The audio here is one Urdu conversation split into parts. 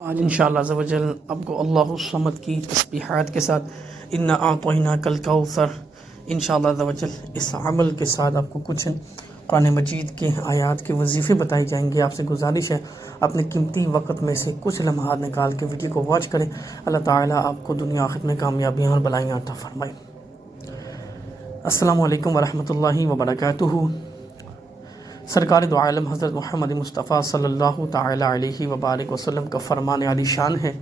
آج انشاءاللہ عز و جل آپ کو اللہ الصمد کی تسبیحات کے ساتھ انا اعطیناک الکوثر انشاءاللہ عز و جل اس عمل کے ساتھ آپ کو کچھ قرآن مجید کے آیات کے وظیفے بتائے جائیں گے۔ آپ سے گزارش ہے اپنے قیمتی وقت میں سے کچھ لمحات نکال کے ویڈیو کو واچ کریں۔ اللہ تعالیٰ آپ کو دنیا آخرت میں کامیابیاں اور بلائیاں عطا فرمائے۔ السلام علیکم ورحمۃ اللہ وبرکاتہ۔ سرکار دو عالم حضرت محمد مصطفیٰ صلی اللہ تعالی علیہ وبارک وسلم کا فرمان عالی شان ہے،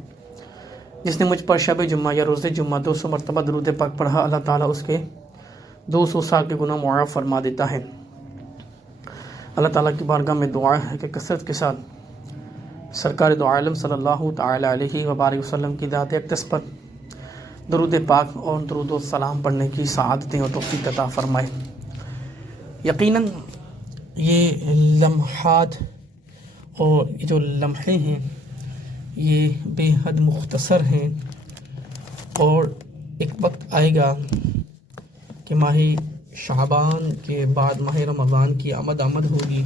جس نے مجھ پر شب جمعہ یا روز جمعہ 200 مرتبہ درود پاک پڑھا، اللہ تعالیٰ اس کے 200 سال کے گناہ معاف فرما دیتا ہے۔ اللہ تعالیٰ کی بارگاہ میں دعا ہے کہ کثرت کے ساتھ سرکار دو عالم صلی اللہ تعالی علیہ وبارک وسلم کی ذات اقدس پر درود پاک اور درود و سلام پڑھنے کی سعادتیں اور توفیق عطا فرمائے۔ یقیناً یہ لمحات اور یہ جو لمحے ہیں یہ بے حد مختصر ہیں، اور ایک وقت آئے گا کہ ماہ شعبان کے بعد ماہ رمضان کی آمد ہوگی،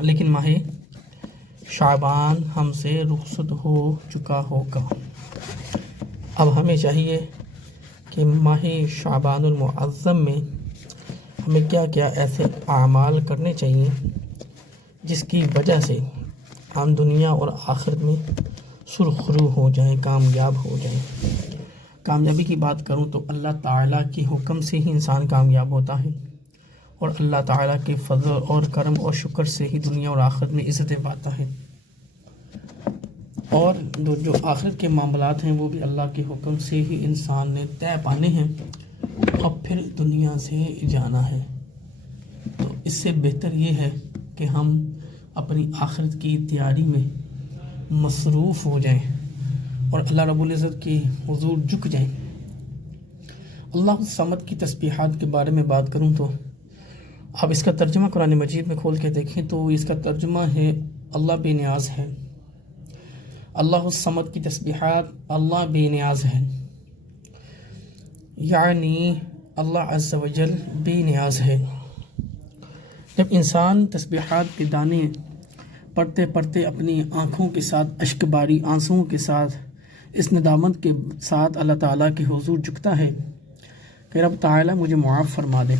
لیکن ماہ شعبان ہم سے رخصت ہو چکا ہوگا۔ اب ہمیں چاہیے کہ ماہ شعبان المعظم میں ہمیں کیا کیا ایسے اعمال کرنے چاہیے جس کی وجہ سے ہم دنیا اور آخرت میں سرخرو ہو جائیں، کامیاب ہو جائیں۔ کامیابی کی بات کروں تو اللہ تعالیٰ کے حکم سے ہی انسان کامیاب ہوتا ہے، اور اللہ تعالیٰ کے فضل اور کرم اور شکر سے ہی دنیا اور آخرت میں عزتیں پاتا ہے، اور جو آخرت کے معاملات ہیں وہ بھی اللہ کے حکم سے ہی انسان نے طے پانے ہیں، اب پھر دنیا سے جانا ہے۔ تو اس سے بہتر یہ ہے کہ ہم اپنی آخرت کی تیاری میں مصروف ہو جائیں اور اللہ رب العزت کی حضور جھک جائیں۔ اللہ الصمد کی تسبیحات کے بارے میں بات کروں تو آپ اس کا ترجمہ قرآن مجید میں کھول کے دیکھیں تو اس کا ترجمہ ہے اللہ بے نیاز ہے۔ اللہ الصمد کی تسبیحات، اللہ بے نیاز ہے، یعنی اللہ عز و جل بے نیاز ہے۔ جب انسان تسبیحات کے دانے پڑھتے پڑھتے اپنی آنکھوں کے ساتھ اشک باری آنسوؤں کے ساتھ اس ندامت کے ساتھ اللہ تعالیٰ کے حضور جھکتا ہے کہ رب تعالیٰ مجھے معاف فرما دے،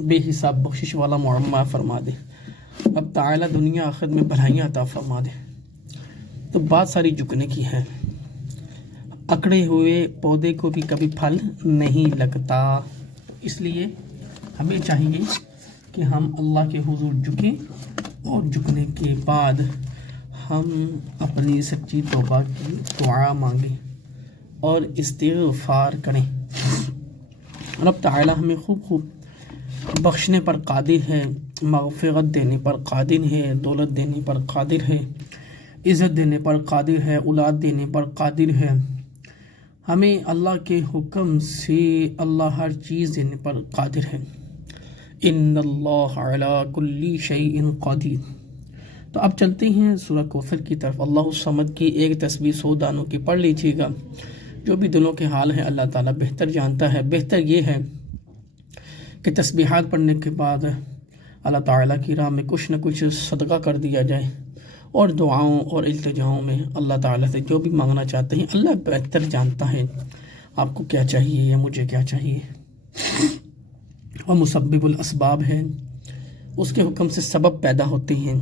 بے حساب بخشش والا معاف فرما دے، رب تعالیٰ دنیا آخرت میں بھلائیاں عطا فرما دے، تو بات ساری جھکنے کی ہے۔ اکڑے ہوئے پودے کو بھی کبھی پھل نہیں لگتا، اس لیے ہمیں چاہیے کہ ہم اللہ کے حضور جھکیں، اور جھکنے کے بعد ہم اپنی سچی توبہ کی دعا مانگیں اور استغفار کریں۔ رب تعالی ہمیں خوب بخشنے پر قادر ہے، مغفرت دینے پر قادر ہے، دولت دینے پر قادر ہے، عزت دینے پر قادر ہے، اولاد دینے پر قادر ہے۔ ہمیں اللہ کے حکم سے اللہ ہر چیز دینے پر قادر ہے۔ ان اللہ علی کل شیء قدیر۔ تو اب چلتے ہیں سورہ کوثر کی طرف۔ اللہ الصمد کی ایک تسبیح 100 دانوں کی پڑھ لیجیے گا۔ جو بھی دلوں کے حال ہیں اللہ تعالیٰ بہتر جانتا ہے۔ بہتر یہ ہے کہ تسبیحات پڑھنے کے بعد اللہ تعالیٰ کی راہ میں کچھ نہ کچھ صدقہ کر دیا جائے، اور دعاؤں اور التجاؤں میں اللہ تعالیٰ سے جو بھی مانگنا چاہتے ہیں اللہ بہتر جانتا ہے آپ کو کیا چاہیے یا مجھے کیا چاہیے، اور مسبب الاسباب ہے، اس کے حکم سے سبب پیدا ہوتے ہیں۔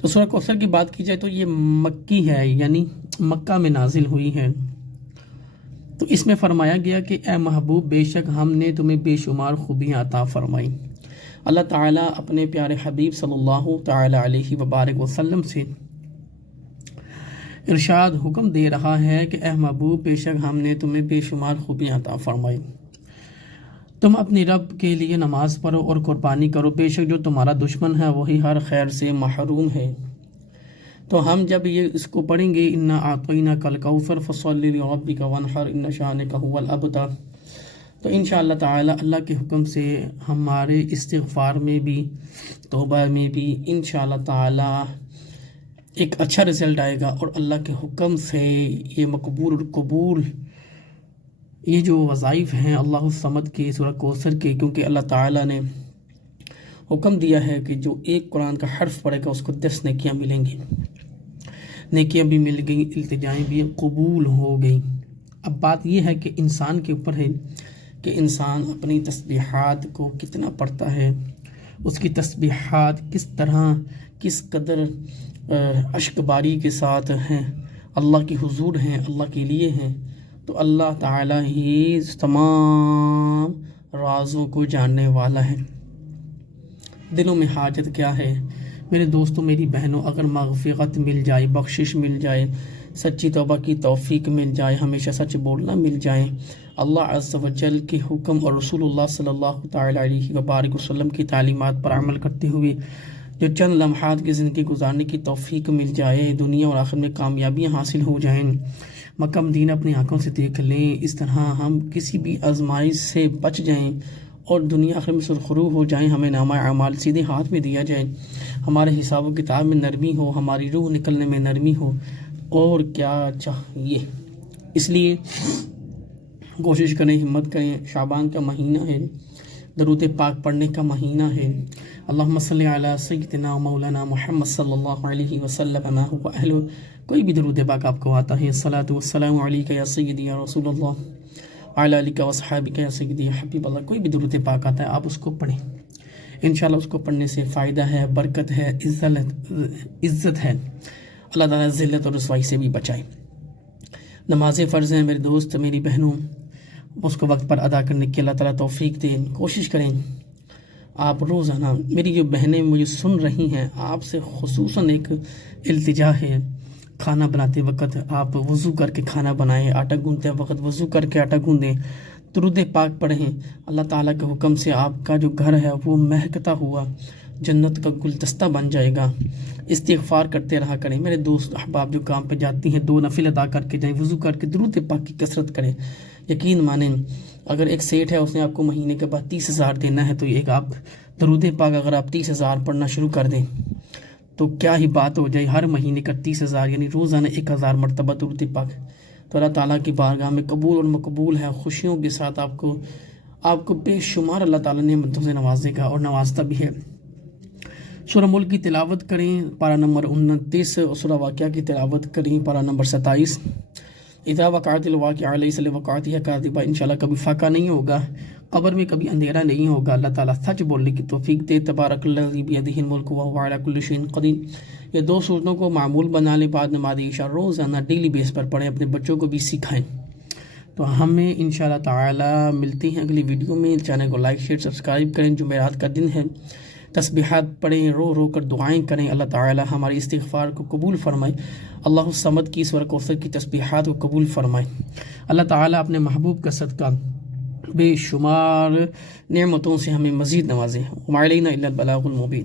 تو سورہ کوثر کی بات کی جائے تو یہ مکی ہے، یعنی مکہ میں نازل ہوئی ہے۔ تو اس میں فرمایا گیا کہ اے محبوب، بے شک ہم نے تمہیں بے شمار خوبیاں عطا فرمائی۔ اللہ تعالیٰ اپنے پیارے حبیب صلی اللہ تعالی علیہ وبارک وسلم سے ارشاد حکم دے رہا ہے کہ اے محبوب، بے شک ہم نے تمہیں بے شمار خوبیاں عطا فرمائی، تم اپنی رب کے لیے نماز پڑھو اور قربانی کرو، بے شک جو تمہارا دشمن ہے وہی ہر خیر سے محروم ہے۔ تو ہم جب یہ اس کو پڑھیں گے انا اعطیناک الکوثر فصلی لربک وانحر ان شانک هو الابتر، تو انشاءاللہ تعالی اللہ کے حکم سے ہمارے استغفار میں بھی توبہ میں بھی انشاءاللہ تعالی ایک اچھا رزلٹ آئے گا، اور اللہ کے حکم سے یہ مقبول اور قبول یہ جو وظائف ہیں اللہ الصمد کے سورہ کوثر کے، کیونکہ اللہ تعالیٰ نے حکم دیا ہے کہ جو ایک قرآن کا حرف پڑھے گا اس کو 10 نیکیاں ملیں گی۔ نیکیاں بھی مل گئیں، التجائیں بھی قبول ہو گئیں۔ اب بات یہ ہے کہ انسان کے اوپر ہے کہ انسان اپنی تسبیحات کو کتنا پڑھتا ہے، اس کی تسبیحات کس طرح کس قدر اشک باری کے ساتھ ہیں، اللہ کی حضور ہیں، اللہ کے لیے ہیں۔ تو اللہ تعالیٰ ہی تمام رازوں کو جاننے والا ہے۔ دلوں میں حاجت کیا ہے میرے دوستوں، میری بہنوں، اگر مغفرت مل جائے، بخشش مل جائے، سچی توبہ کی توفیق مل جائے، ہمیشہ سچ بولنا مل جائے، اللہ عز و جل کے حکم اور رسول اللہ صلی اللہ تعالیٰ علیہ وبارک وسلم کی تعلیمات پر عمل کرتے ہوئے جو چند لمحات کی زندگی گزارنے کی توفیق مل جائے، دنیا اور آخرت میں کامیابیاں حاصل ہو جائیں، مکہ مدینہ اپنی آنکھوں سے دیکھ لیں، اس طرح ہم کسی بھی آزمائش سے بچ جائیں اور دنیا آخر میں سرخرو ہو جائیں، ہمیں نامہ اعمال سیدھے ہاتھ میں دیا جائے، ہمارے حساب و کتاب میں نرمی ہو، ہماری روح نکلنے میں نرمی ہو، اور کیا چاہیے۔ اس لیے کوشش کریں، ہمت کریں، شعبان کا مہینہ ہے، درود پاک پڑھنے کا مہینہ ہے۔ اللہم صلی علی سیدنا مولانا محمد صلی اللہ علیہ وسلم ما هو اہل۔ کوئی بھی درود پاک آپ کو آتا ہے، الصلاۃ والسلام علیک یا سیدی یا رسول اللہ وعلی آلک واصحابک یا سیدی یا حبیب اللہ، کوئی بھی درود پاک آتا ہے آپ اس کو پڑھیں، انشاءاللہ اس کو پڑھنے سے فائدہ ہے، برکت ہے، عزت ہے، اللہ تعالیٰ ذلت اور رسوائی سے بھی بچائے۔ نماز فرض ہیں میرے دوست، میری بہنوں، اس کو وقت پر ادا کرنے کی اللہ تعالیٰ توفیق دیں، کوشش کریں۔ آپ روزانہ، میری جو بہنیں مجھے سن رہی ہیں، آپ سے خصوصاً ایک التجا ہے، کھانا بناتے وقت آپ وضو کر کے کھانا بنائیں، آٹا گوندتے وقت وضو کر کے آٹا گوندیں، درود پاک پڑھیں، اللہ تعالیٰ کے حکم سے آپ کا جو گھر ہے وہ مہکتا ہوا جنت کا گلدستہ بن جائے گا۔ استغفار کرتے رہا کریں میرے دوست احباب، جو کام پہ جاتی ہیں 2 نفل ادا کر کے جائیں، وضو کر کے درود پاک کی کثرت کریں۔ یقین مانیں، اگر ایک سیٹ ہے اس نے آپ کو مہینے کے بعد 30,000 دینا ہے، تو ایک آپ درود پاک اگر آپ 30,000 پڑھنا شروع کر دیں تو کیا ہی بات ہو جائے، ہر مہینے کا 30,000 یعنی روزانہ 1,000 مرتبہ درود پاک تو اللہ تعالیٰ کی بارگاہ میں قبول اور مقبول ہے، خوشیوں کے ساتھ آپ کو بے شمار اللہ تعالیٰ نے نعمتوں سے نوازے گا اور نوازتا بھی ہے۔ سورہ ملک کی تلاوت کریں، پارہ نمبر 29، اور سورہ واقعہ کی تلاوت کریں، پارہ نمبر 27۔ اذا وقعت الواقعہ لیس لوقعتها کاذبہ، انشاءاللہ کبھی فاقہ نہیں ہوگا، قبر میں کبھی اندھیرا نہیں ہوگا، اللہ تعالیٰ سچ بولنے کی توفیق دے۔ تبارک الذی بیدہ الملک وہو علی کل شیء قدیر۔ یہ 2 سورتوں کو معمول بنا لیں، بعد نماز عشاء روزانہ ڈیلی بیس پر پڑھیں، اپنے بچوں کو بھی سکھائیں۔ تو ہمیں انشاءاللہ تعالی ملتے ہیں اگلی ویڈیو میں، چینل کو لائک شیئر سبسکرائب کریں۔ جمعرات کا دن ہے، تسبیحات پڑھیں، رو رو کر دعائیں کریں، اللہ تعالی ہماری استغفار کو قبول فرمائے، اللہ الصمد کی سورہ کوثر کی تسبیحات کو قبول فرمائے، اللہ تعالی اپنے محبوب کا صدقہ بے شمار نعمتوں سے ہمیں مزید نوازے۔ وما علینا الا البلاغ المبین۔